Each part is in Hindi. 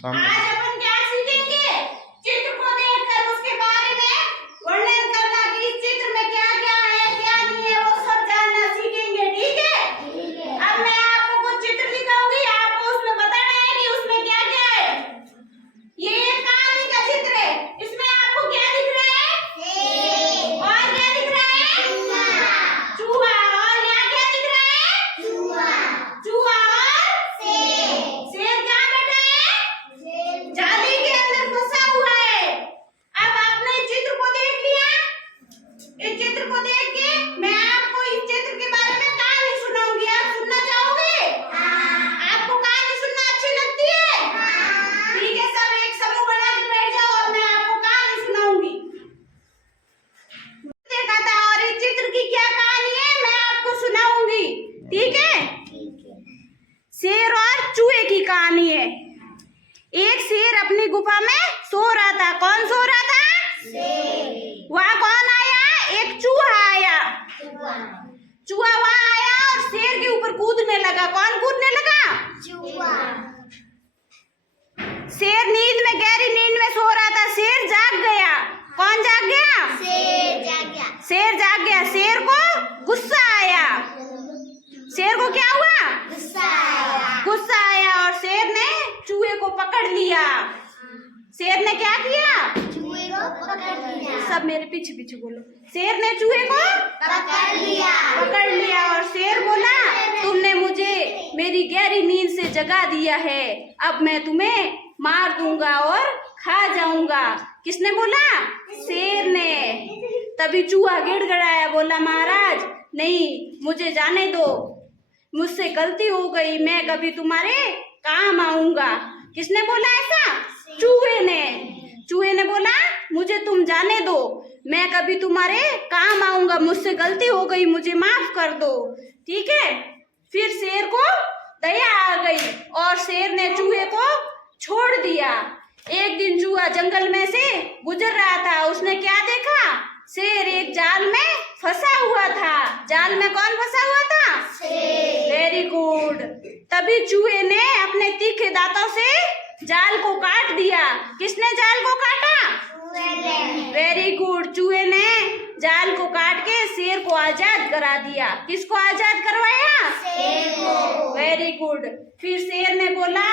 सामने। आज अपन क्या सीखेंगे? चित्र को देखकर उसके बारे में वर्णन करना कि इस चित्र में क्या क्या है, क्या नहीं है, वो सब जानना सीखेंगे। ठीक है? अब मैं आपको कुछ चित्र दिखाऊंगी, आपको उसमें बताना है कि उसमें क्या क्या है। ये एक कहानी का चित्र है। इसमें आपको क्या दिख रहा है? सेब। और क्या दिख रहा है? चूहा। और यहाँ क्या दिख रहा है? चूहा और शेर। शेर कहाँ बैठा है? जाली के अंदर फंसा हुआ है। अब आपने इस चित्र को देख लिया। इस चित्र को देख के मैं आपको इस चित्र के बारे में कहानी सुनाऊंगी। आप सुनना चाहोगे? आपको कहानी सुनना अच्छी लगती है? ठीक है, सब एक समूह बना के बैठ जाओ और मैं आपको कहानी सुनाऊंगी। देखा था और इस चित्र की क्या कहानी है मैं आपको सुनाऊंगी। ठीक है? शेर और चूहे की कहानी है। एक शेर अपनी गुफा में सो रहा था। कौन सो रहा था? शेर। वहाँ कौन आया? एक चूहा आया। चूहा वहाँ आया और शेर के ऊपर कूदने लगा। कौन कूदने लगा? चूहा। शेर नींद में, गहरी नींद में सो रहा था। शेर जाग गया। कौन जाग गया? शेर जाग गया। शेर जाग गया। शेर को गुस्सा आया। शेर को क्या हुआ? गुस्सा आया। गुस्सा आया और शेर ने चूहे को पकड़ लिया। शेर ने क्या किया? चूहे को पकड़ लिया। सब मेरे पीछे पीछे बोलो। शेर ने चूहे को पकड़ लिया। पकड़ लिया और शेर बोला, तुमने मुझे मेरी गहरी नींद से जगा दिया है, अब मैं तुम्हें मार दूंगा और खा जाऊंगा। किसने बोला? शेर ने। तभी चूहा गिड़गिड़ाया, बोला महाराज नहीं, मुझे जाने दो, मुझसे गलती हो गई, मैं कभी तुम्हारे काम आऊंगा। किसने बोला ऐसा? चूहे ने। चूहे ने बोला मुझे तुम जाने दो, मैं कभी तुम्हारे काम आऊंगा, मुझसे गलती हो गई, मुझे माफ कर दो। ठीक है? फिर शेर को दया आ गई और शेर ने चूहे को छोड़ दिया। एक दिन चूहा जंगल में से गुजर रहा था। उसने क्या देखा? शेर एक जाल में फंसा हुआ था। जाल में कौन फंसा हुआ था? शेर। Very good. तभी चूहे ने अपने तीखे दांतों से जाल को काट दिया। किसने जाल को काटा? Very good. चूहे ने जाल को काट के शेर को आजाद करा दिया। किसको आजाद करवाया? शेर को। Very good. फिर शेर ने बोला,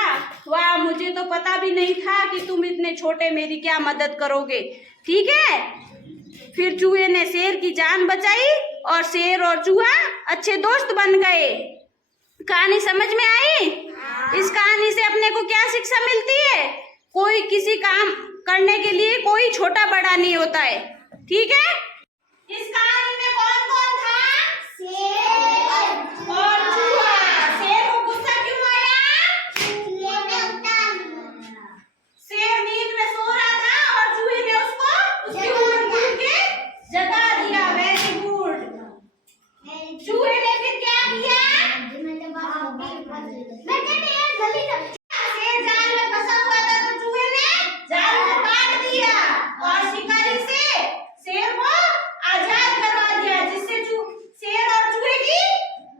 वाह, मुझे तो पता भी नहीं था कि तुम इतने छोटे मेरी क्या मदद करोगे। ठीक है? फिर चूहे ने शेर की जान बचाई और शेर और चूहा अच्छे दोस्त बन गए। कहानी समझ में आई? इस कहानी से अपने को क्या शिक्षा मिलती है? कोई किसी काम करने के लिए कोई छोटा बड़ा नहीं होता है। ठीक है? इस कहानी में कौन कौन था? शेर और चूहा। शेर को गुस्सा क्यों आया? शेर नींद में सो रहा था और चूहे ने उसको उसके ऊपर कूद के जगा दिया। Very good. चूहे ने फिर क्या किया? शेर जाल में फंसा हुआ था तो चूहे ने जाल को काट दिया और शिकारी से शेर को आजाद करवा दिया, जिससे शेर और चूहे की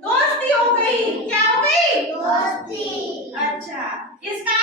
दोस्ती हो गई। क्या हो गई? दोस्ती। अच्छा, इसका